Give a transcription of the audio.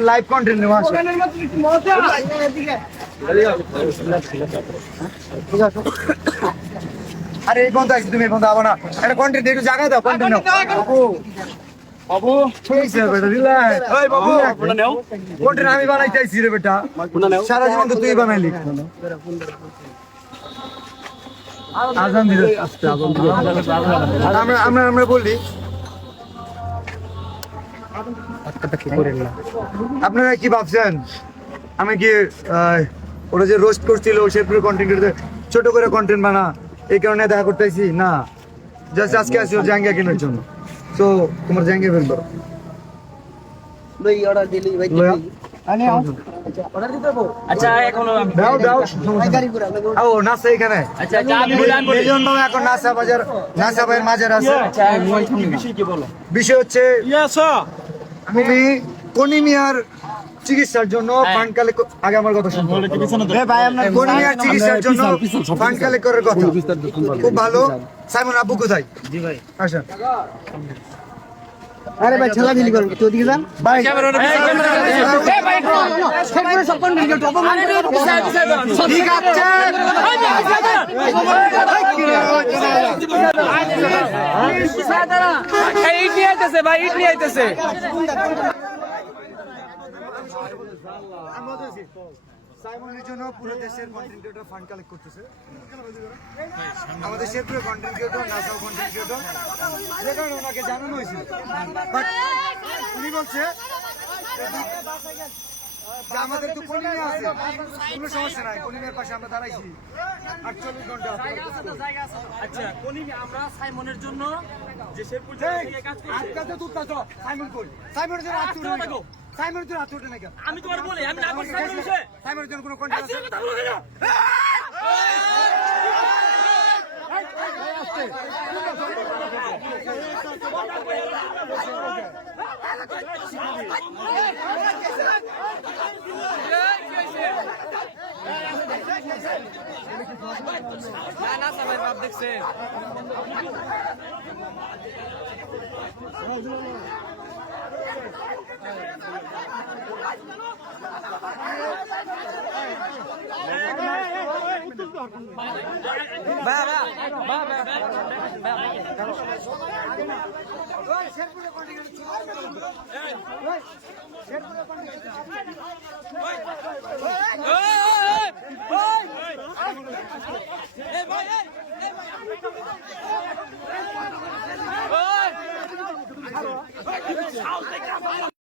live content আরে এই বন্ধু তুমি বন্ধু আবো না একটা কন্টেন্ট একটু জায়গা দাও কন্টেন্ট বাবু বাবু কন্টেন্ট আমি বানাইতেছি রে বেটা সারা জীবন তো তুই বানাইলি আজান দিল আমরা বললি আপনারা কি ভাবছেন আমি কি ওরা যে রোস্ট করছিল শেরপুরের কন্টেন্ট ছোট করে কন্টেন্ট বানা এই কারণে দেখা করতেছি না জাস্ট আজকে আসি জাঙ্গিয়া কেনার জন্য তো তোমার জাঙ্গিয়া ফেলবো বিষয় হচ্ছে তুমি কনিমিয়ার চিকিৎসার জন্য ফান্ড কালেক্ট আগে আমার কথা শুনুন কনিমিয়ার চিকিৎসার জন্য ফান্ড কালেক্ট করার কথা খুব ভালো সাইমন আব্বু কোথায় জি ভাই আসেন আরে ভাই ছেলা দিলি করেন তুই ওদিকে যান ভাই ঠিক আছে ইট নিয়ে আইতেছে ভাই ইট নিয়ে আইতেছে সাইমনের জন্য পুরো দেশের কন্টেন্ট ক্রিয়েটর ফান্ড কালেক্ট করতেছে আমাদের শেরপুরের কন্টেন্ট ক্রিয়েটর নাসাও কন্টেন্ট ক্রিয়েটর যে কারণে ওনাকে জানানো হয়েছিল বাট উনি বলছে যে আমাদের তো কনিমিয়া আছে কোনো সমস্যা নাই কনিমিয়ার পাশে আমরা দাঁড়াইছি 48 ঘন্টা আচ্ছা কনিমি আমরা সাইমনের জন্য যে শেরপুর থেকে কাজ করছি আজকে তো তুই সাইমন কই সাইমনের জন্য আজ তুই সাইমনের জন্য আজ তুই না কেন আমি তোমার বলি আমি না করছি সাইমনের বিষয়ে সাইমনের জন্য কোনো কন্টেন্ট আছে কথা বলো কেন না সবাই বাপ দেখছে